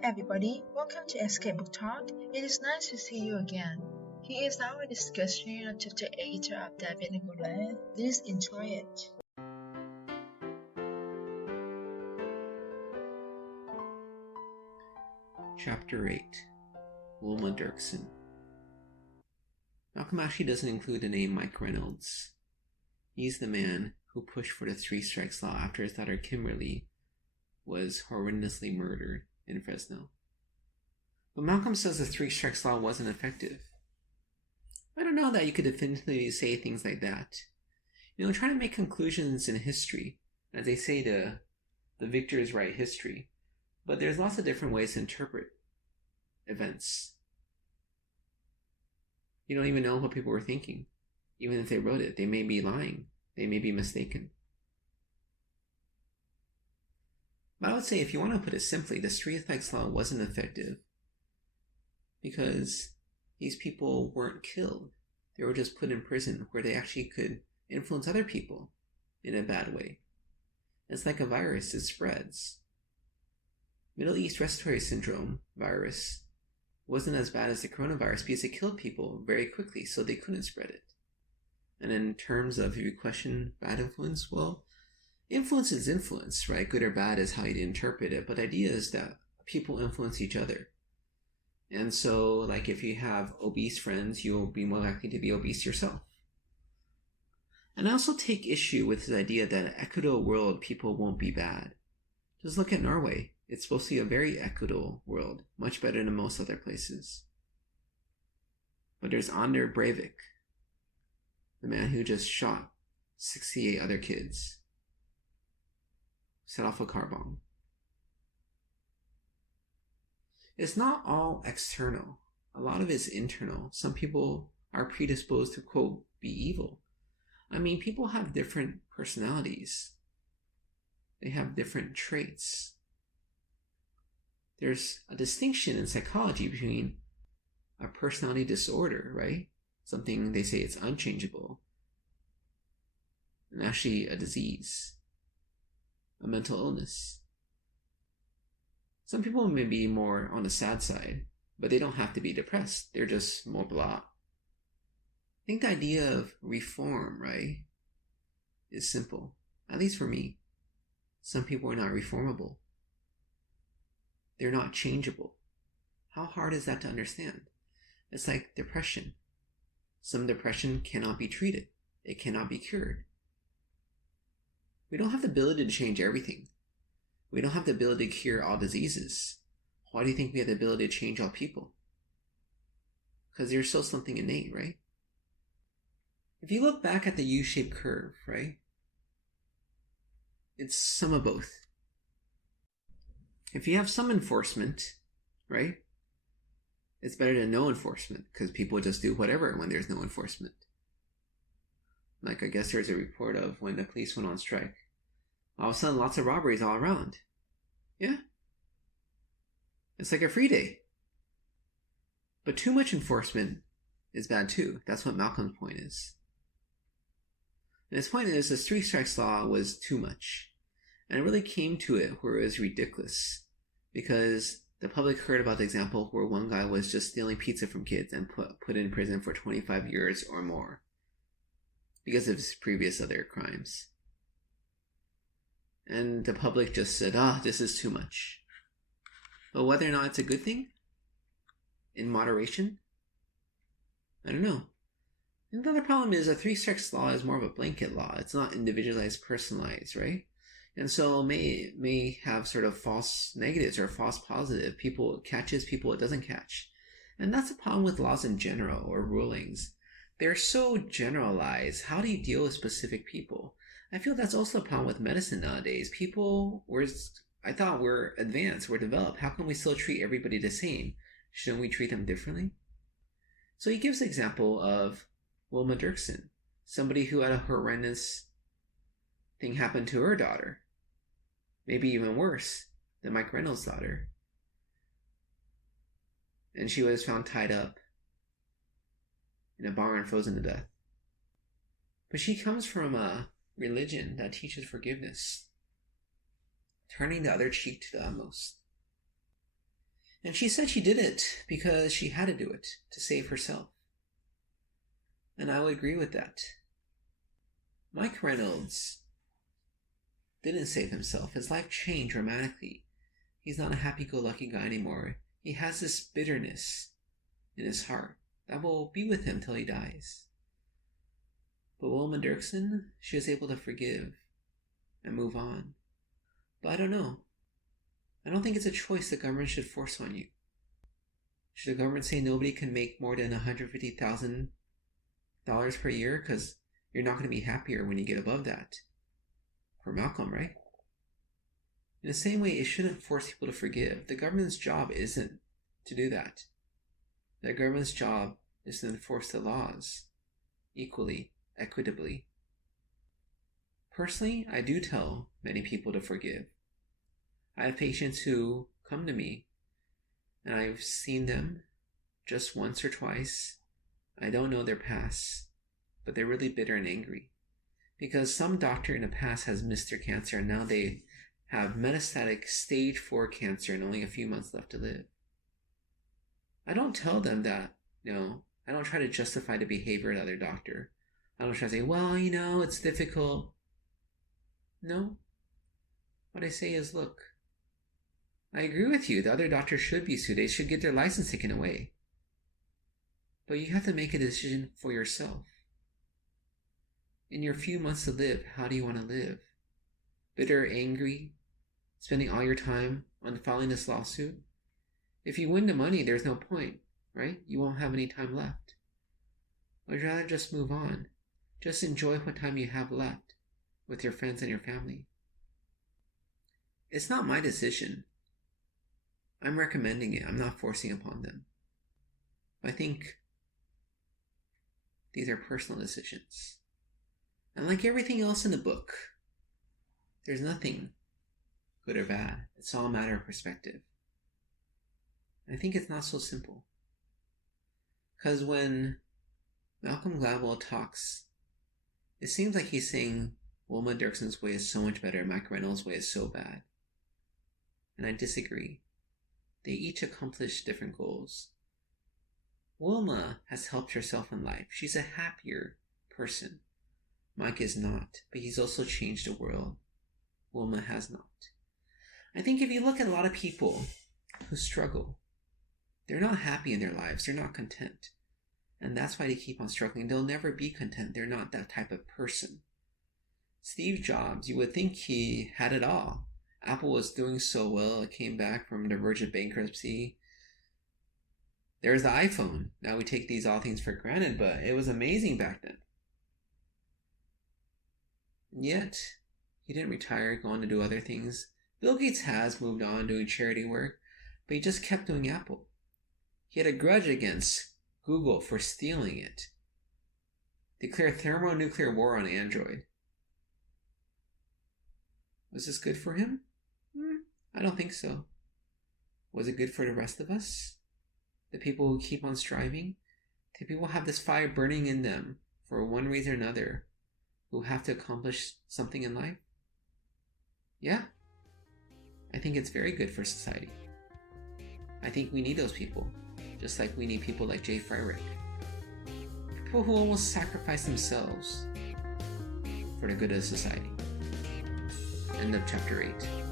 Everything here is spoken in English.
Hi everybody, welcome to Escape Book Talk. It is nice to see you again. Here is our discussion on chapter 8 of David and Goliath. Please enjoy it. Chapter 8 Wilma Derksen. Malcolm actually doesn't include the name Mike Reynolds. He's the man who pushed for the 3 strikes law after his daughter Kimberly was horrendously murdered in Fresno. But Malcolm says the 3 strikes law wasn't effective. I don't know that you could definitively say things like that. Trying to make conclusions in history, as they say, the victors write history. But there's lots of different ways to interpret events. You don't even know what people were thinking. Even if they wrote it, they may be lying. They may be mistaken. But I would say, if you want to put it simply, the 3 strikes law wasn't effective because these people weren't killed. They were just put in prison where they actually could influence other people in a bad way. It's like a virus, it spreads. Middle East Respiratory Syndrome virus wasn't as bad as the coronavirus because it killed people very quickly, so they couldn't spread it. And in terms of, if you question bad influence, well, influence is influence, right? Good or bad is how you interpret it, but the idea is that people influence each other. And so, like, if you have obese friends, you'll be more likely to be obese yourself. And I also take issue with the idea that in an equitable world, people won't be bad. Just look at Norway. It's supposed to be a very equitable world, much better than most other places. But there's Ander Breivik, the man who just shot 68 other kids, set off a car bomb. It's not all external. A lot of it's internal. Some people are predisposed to, quote, be evil. I mean, people have different personalities. They have different traits. There's a distinction in psychology between a personality disorder, right? Something they say it's unchangeable, and actually a disease, a mental illness. Some people may be more on the sad side, but they don't have to be depressed. They're just more blah. I think the idea of reform, right, is simple. At least for me. Some people are not reformable. They're not changeable. How hard is that to understand? It's like depression. Some depression cannot be treated. It cannot be cured. We don't have the ability to change everything. We don't have the ability to cure all diseases. Why do you think we have the ability to change all people? Because there's still something innate, right? If you look back at the U-shaped curve, right? It's some of both. If you have some enforcement, right? It's better than no enforcement because people just do whatever when there's no enforcement. Like, I guess there's a report of when the police went on strike. All of a sudden, lots of robberies all around. Yeah. It's like a free day. But too much enforcement is bad too. That's what Malcolm's point is. And his point is this 3 strikes law was too much. And it really came to it where it was ridiculous. Because the public heard about the example where one guy was just stealing pizza from kids and put in prison for 25 years or more. Because of his previous other crimes. And the public just said, this is too much. But whether or not it's a good thing, in moderation, I don't know. And the other problem is a 3 strikes law is more of a blanket law. It's not individualized, personalized, right? And so may have sort of false negatives or false positive. People catches people it doesn't catch. And that's the problem with laws in general or rulings. They're so generalized. How do you deal with specific people? I feel that's also a problem with medicine nowadays. People, I thought we're advanced, we're developed. How can we still treat everybody the same? Shouldn't we treat them differently? So he gives the example of Wilma Derksen, somebody who had a horrendous thing happen to her daughter. Maybe even worse than Mike Reynolds' daughter. And she was found tied up in a barn and frozen to death. But she comes from a religion that teaches forgiveness, turning the other cheek to the utmost. And she said she did it because she had to do it to save herself. And I would agree with that. Mike Reynolds didn't save himself. His life changed dramatically. He's not a happy-go-lucky guy anymore. He has this bitterness in his heart that will be with him till he dies. But Wilma Derksen, she was able to forgive and move on. But I don't know. I don't think it's a choice the government should force on you. Should the government say nobody can make more than $150,000 per year because you're not going to be happier when you get above that? For Malcolm, right? In the same way, it shouldn't force people to forgive. The government's job isn't to do that. The government's job is to enforce the laws equally, equitably. Personally, I do tell many people to forgive. I have patients who come to me, and I've seen them just once or twice. I don't know their past, but they're really bitter and angry. Because some doctor in the past has missed their cancer, and now they have metastatic stage 4 cancer and only a few months left to live. I don't tell them that, I don't try to justify the behavior of the other doctor. I don't try to say, well, it's difficult. No. What I say is, look, I agree with you. The other doctor should be sued. They should get their license taken away. But you have to make a decision for yourself. In your few months to live, how do you want to live? Bitter, angry, spending all your time on filing this lawsuit? If you win the money, there's no point, right? You won't have any time left. Or would you rather just move on? Just enjoy what time you have left with your friends and your family. It's not my decision. I'm recommending it. I'm not forcing upon them. I think these are personal decisions. And like everything else in the book, there's nothing good or bad. It's all a matter of perspective. I think it's not so simple. Because when Malcolm Gladwell talks, it seems like he's saying Wilma Derksen's way is so much better and Mike Reynolds' way is so bad. And I disagree. They each accomplish different goals. Wilma has helped herself in life. She's a happier person. Mike is not, but he's also changed the world. Wilma has not. I think if you look at a lot of people who struggle, they're not happy in their lives. They're not content. And that's why they keep on struggling. They'll never be content. They're not that type of person. Steve Jobs, you would think he had it all. Apple was doing so well. It came back from the verge of bankruptcy. There's the iPhone. Now we take all things for granted, but it was amazing back then. And yet, he didn't retire, go on to do other things. Bill Gates has moved on doing charity work, but he just kept doing Apple. He had a grudge against Google for stealing it. Declare thermonuclear war on Android. Was this good for him? I don't think so. Was it good for the rest of us? The people who keep on striving? The people who have this fire burning in them for one reason or another, who have to accomplish something in life? Yeah. I think it's very good for society. I think we need those people, just like we need people like Jay Freireich. People who almost sacrifice themselves for the good of society. End of chapter 8.